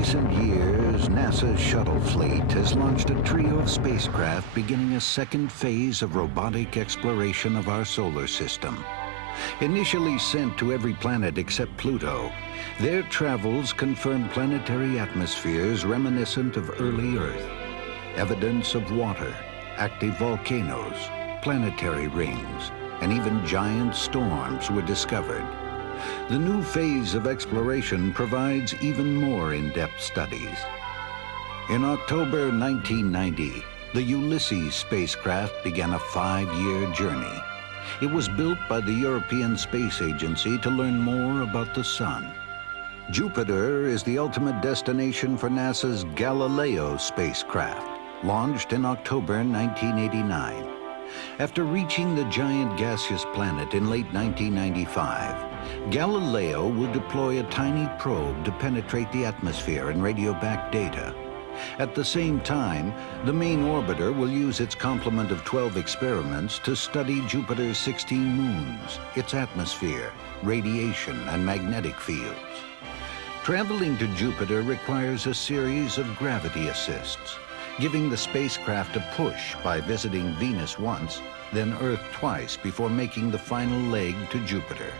recent years, NASA's shuttle fleet has launched a trio of spacecraft beginning a second phase of robotic exploration of our solar system. Initially sent to every planet except Pluto, their travels confirm planetary atmospheres reminiscent of early Earth. Evidence of water, active volcanoes, planetary rings, and even giant storms were discovered. The new phase of exploration provides even more in-depth studies. In October 1990, the Ulysses spacecraft began a 5-year journey. It was built by the European Space Agency to learn more about the Sun. Jupiter is the ultimate destination for NASA's Galileo spacecraft, launched in October 1989. After reaching the giant gaseous planet in late 1995, Galileo will deploy a tiny probe to penetrate the atmosphere and radio back data. At the same time, the main orbiter will use its complement of 12 experiments to study Jupiter's 16 moons, its atmosphere, radiation, and magnetic fields. Traveling to Jupiter requires a series of gravity assists, giving the spacecraft a push by visiting Venus once, then Earth twice before making the final leg to Jupiter.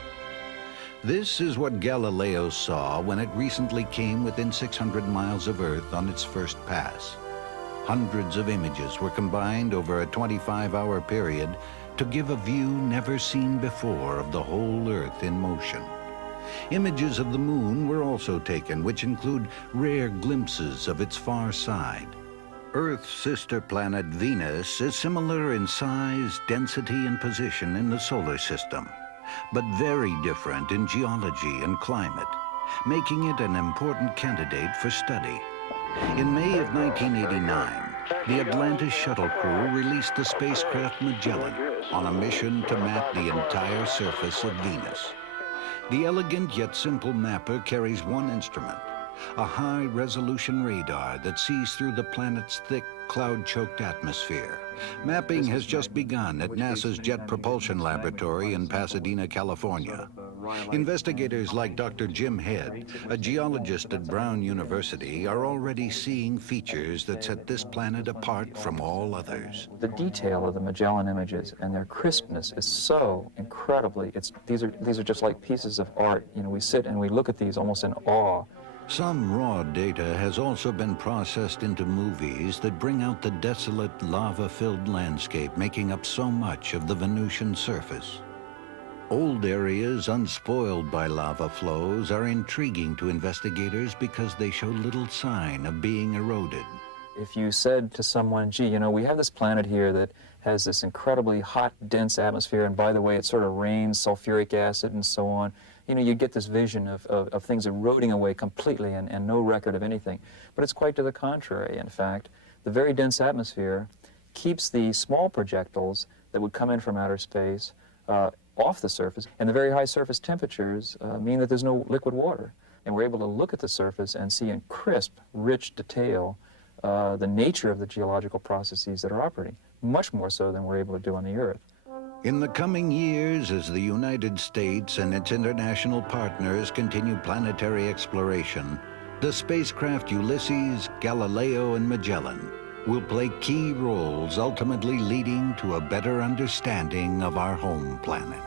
This is what Galileo saw when it recently came within 600 miles of Earth on its first pass. Hundreds of images were combined over a 25-hour period to give a view never seen before of the whole Earth in motion. Images of the moon were also taken, which include rare glimpses of its far side. Earth's sister planet Venus is similar in size, density, and position in the solar system, but very different in geology and climate, making it an important candidate for study. In May of 1989, the Atlantis shuttle crew released the spacecraft Magellan on a mission to map the entire surface of Venus. The elegant yet simple mapper carries one instrument, a high-resolution radar that sees through the planet's thick, cloud-choked atmosphere. Mapping has just begun at NASA's Jet Propulsion Laboratory in Pasadena, California. Investigators like Dr. Jim Head, a geologist at Brown University, are already seeing features that set this planet apart from all others. The detail of the Magellan images and their crispness is so incredibly, these are just like pieces of art. You know, we sit and we look at these almost in awe. Some raw data has also been processed into movies that bring out the desolate, lava-filled landscape making up so much of the Venusian surface. Old areas unspoiled by lava flows are intriguing to investigators because they show little sign of being eroded. If you said to someone, gee, you know, we have this planet here that has this incredibly hot, dense atmosphere, and by the way, it sort of rains sulfuric acid and so on, you know, you get this vision of things eroding away completely and no record of anything. But it's quite to the contrary. In fact, the very dense atmosphere keeps the small projectiles that would come in from outer space off the surface, and the very high surface temperatures mean that there's no liquid water. And we're able to look at the surface and see in crisp, rich detail the nature of the geological processes that are operating, much more so than we're able to do on the Earth. In the coming years, as the United States and its international partners continue planetary exploration, the spacecraft Ulysses, Galileo, and Magellan will play key roles, ultimately leading to a better understanding of our home planet.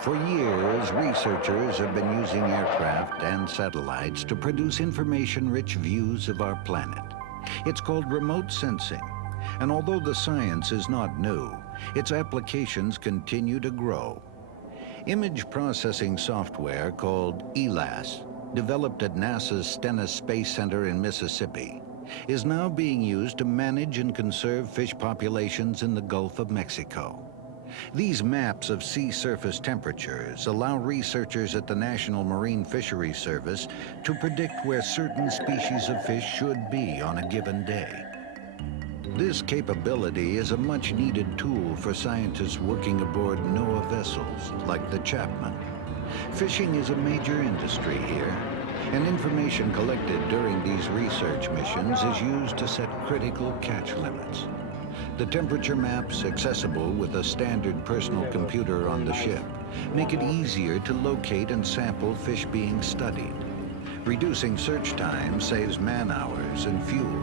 For years, researchers have been using aircraft and satellites to produce information-rich views of our planet. It's called remote sensing, and although the science is not new, its applications continue to grow. Image processing software called ELAS, developed at NASA's Stennis Space Center in Mississippi, is now being used to manage and conserve fish populations in the Gulf of Mexico. These maps of sea surface temperatures allow researchers at the National Marine Fisheries Service to predict where certain species of fish should be on a given day. This capability is a much-needed tool for scientists working aboard NOAA vessels like the Chapman. Fishing is a major industry here, and information collected during these research missions is used to set critical catch limits. The temperature maps, accessible with a standard personal computer on the ship, make it easier to locate and sample fish being studied. Reducing search time saves man-hours and fuel,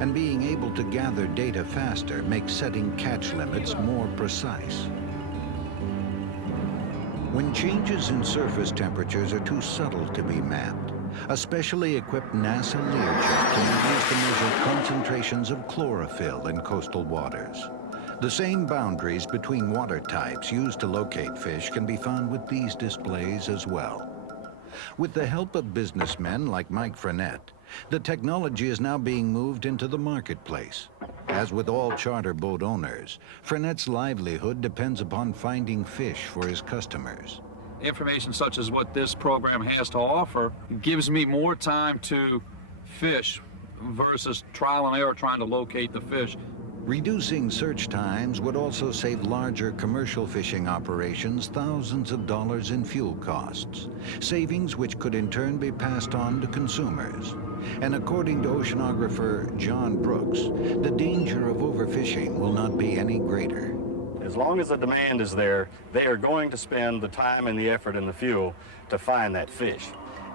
and being able to gather data faster makes setting catch limits more precise. When changes in surface temperatures are too subtle to be mapped, a specially equipped NASA Learjet can be used to measure concentrations of chlorophyll in coastal waters. The same boundaries between water types used to locate fish can be found with these displays as well. With the help of businessmen like Mike Frenette, the technology is now being moved into the marketplace. As with all charter boat owners, Frenette's livelihood depends upon finding fish for his customers. Information such as what this program has to offer gives me more time to fish versus trial and error trying to locate the fish. Reducing search times would also save larger commercial fishing operations thousands of dollars in fuel costs, savings which could in turn be passed on to consumers. And according to oceanographer John Brooks, the danger of overfishing will not be any greater. As long as the demand is there, they are going to spend the time and the effort and the fuel to find that fish.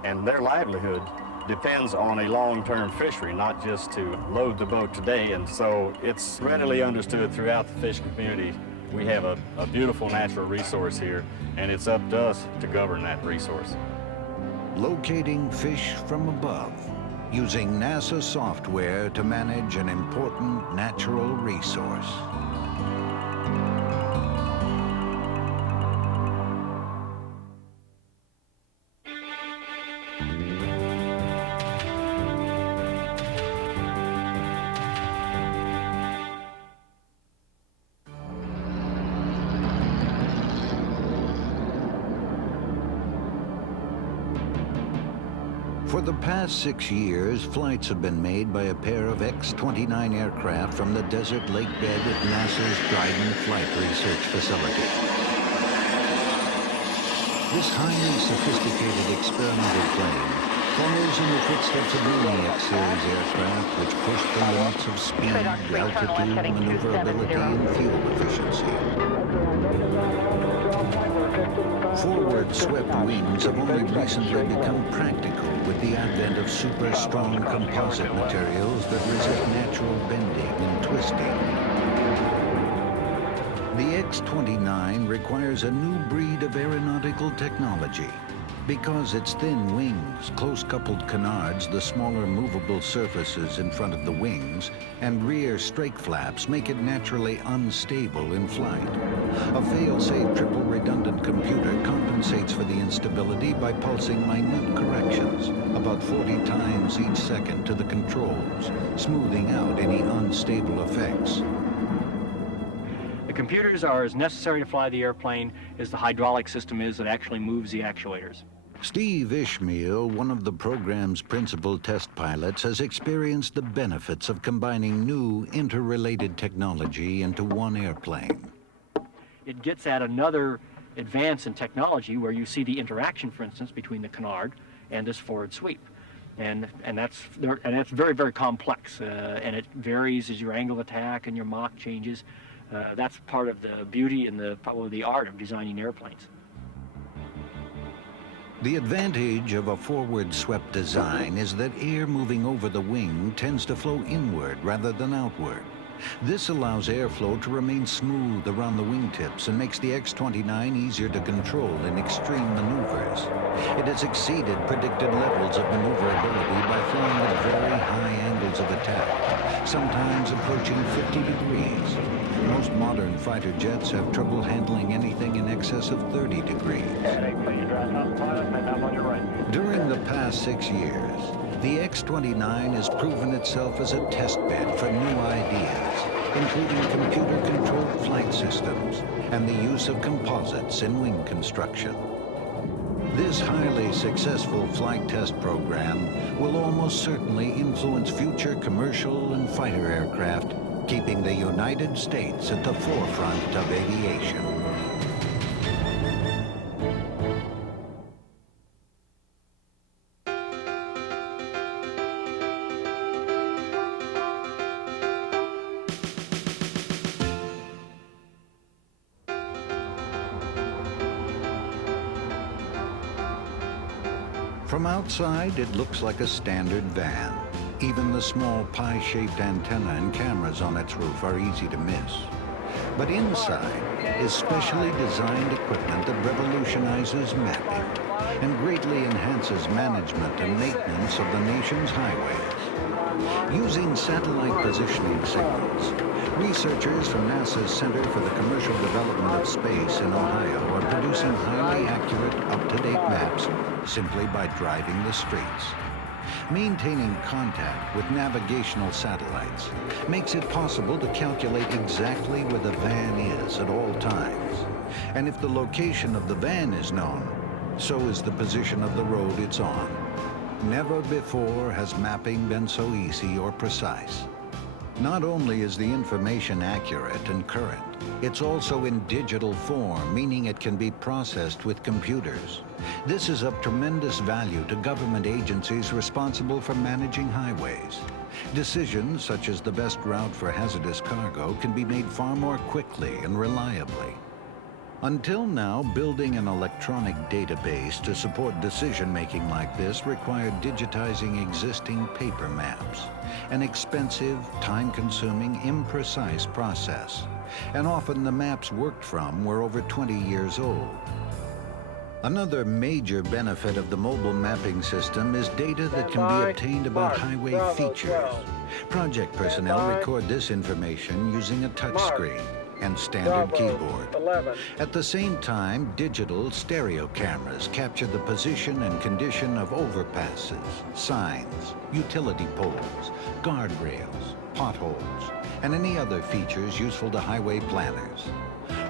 And their livelihood depends on a long-term fishery, not just to load the boat today. And so it's readily understood throughout the fishing community. We have a beautiful natural resource here, and it's up to us to govern that resource. Locating fish from above, using NASA software to manage an important natural resource. For the past 6 years, flights have been made by a pair of X-29 aircraft from the desert lake bed at NASA's Dryden Flight Research Facility. This highly sophisticated experimental plane follows in the footsteps of Aeronautics series aircraft which push the limits of speed, altitude, maneuverability, and fuel efficiency. Forward swept wings have only recently become practical with the advent of super strong composite materials that resist natural bending and twisting. The X-29 requires a new breed of aeronautical technology. Because its thin wings, close-coupled canards, the smaller movable surfaces in front of the wings, and rear strake flaps make it naturally unstable in flight. A fail-safe triple redundant computer compensates for the instability by pulsing minute corrections, about 40 times each second, to the controls, smoothing out any unstable effects. The computers are as necessary to fly the airplane as the hydraulic system is that actually moves the actuators. Steve Ishmael, one of the program's principal test pilots, has experienced the benefits of combining new interrelated technology into one airplane. It gets at another advance in technology where you see the interaction, for instance, between the canard and this forward sweep. And that's very, very complex, and it varies as your angle of attack and your Mach changes. That's part of the beauty and probably the art of designing airplanes. The advantage of a forward-swept design is that air moving over the wing tends to flow inward rather than outward. This allows airflow to remain smooth around the wingtips and makes the X-29 easier to control in extreme maneuvers. It has exceeded predicted levels of maneuverability by flying at very high angles of attack, sometimes approaching 50 degrees. Most modern fighter jets have trouble handling anything in excess of 30 degrees. During the past 6 years, the X-29 has proven itself as a test bed for new ideas, including computer-controlled flight systems and the use of composites in wing construction. This highly successful flight test program will almost certainly influence future commercial and fighter aircraft keeping the United States at the forefront of aviation. From outside, it looks like a standard van. Even the small pie-shaped antenna and cameras on its roof are easy to miss. But inside is specially designed equipment that revolutionizes mapping and greatly enhances management and maintenance of the nation's highways. Using satellite positioning signals, researchers from NASA's Center for the Commercial Development of Space in Ohio are producing highly accurate, up-to-date maps simply by driving the streets. Maintaining contact with navigational satellites makes it possible to calculate exactly where the van is at all times. And if the location of the van is known, so is the position of the road it's on. Never before has mapping been so easy or precise. Not only is the information accurate and current, it's also in digital form, meaning it can be processed with computers. This is of tremendous value to government agencies responsible for managing highways. Decisions such as the best route for hazardous cargo can be made far more quickly and reliably. Until now, building an electronic database to support decision-making like this required digitizing existing paper maps, an expensive, time-consuming, imprecise process. And often the maps worked from were over 20 years old. Another major benefit of the mobile mapping system is data that can be obtained about highway features. Project personnel record this information using a touchscreen and standard keyboard. At the same time, digital stereo cameras capture the position and condition of overpasses, signs, utility poles, guardrails, potholes, and any other features useful to highway planners.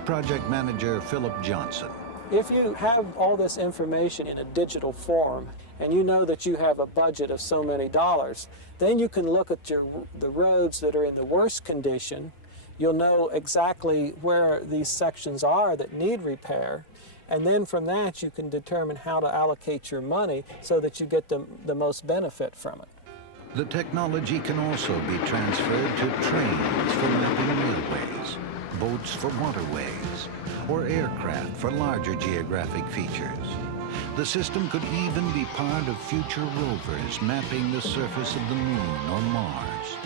Project Manager Philip Johnson. If you have all this information in a digital form and you know that you have a budget of so many dollars, then you can look at the roads that are in the worst condition. You'll know exactly where these sections are that need repair, and then from that you can determine how to allocate your money so that you get the most benefit from it. The technology can also be transferred to trains for mapping railways, boats for waterways, or aircraft for larger geographic features. The system could even be part of future rovers mapping the surface of the Moon or Mars.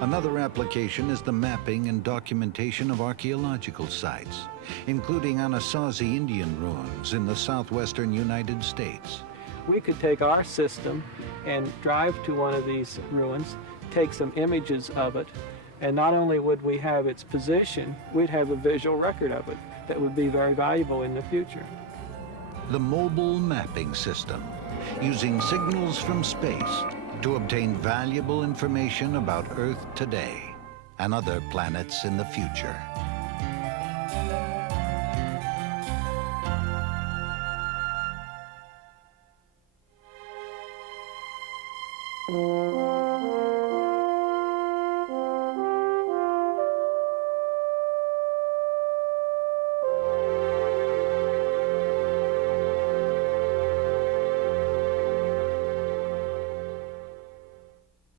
Another application is the mapping and documentation of archaeological sites, including Anasazi Indian ruins in the southwestern United States. We could take our system and drive to one of these ruins, take some images of it, and not only would we have its position, we'd have a visual record of it that would be very valuable in the future. The mobile mapping system, using signals from space to obtain valuable information about Earth today and other planets in the future.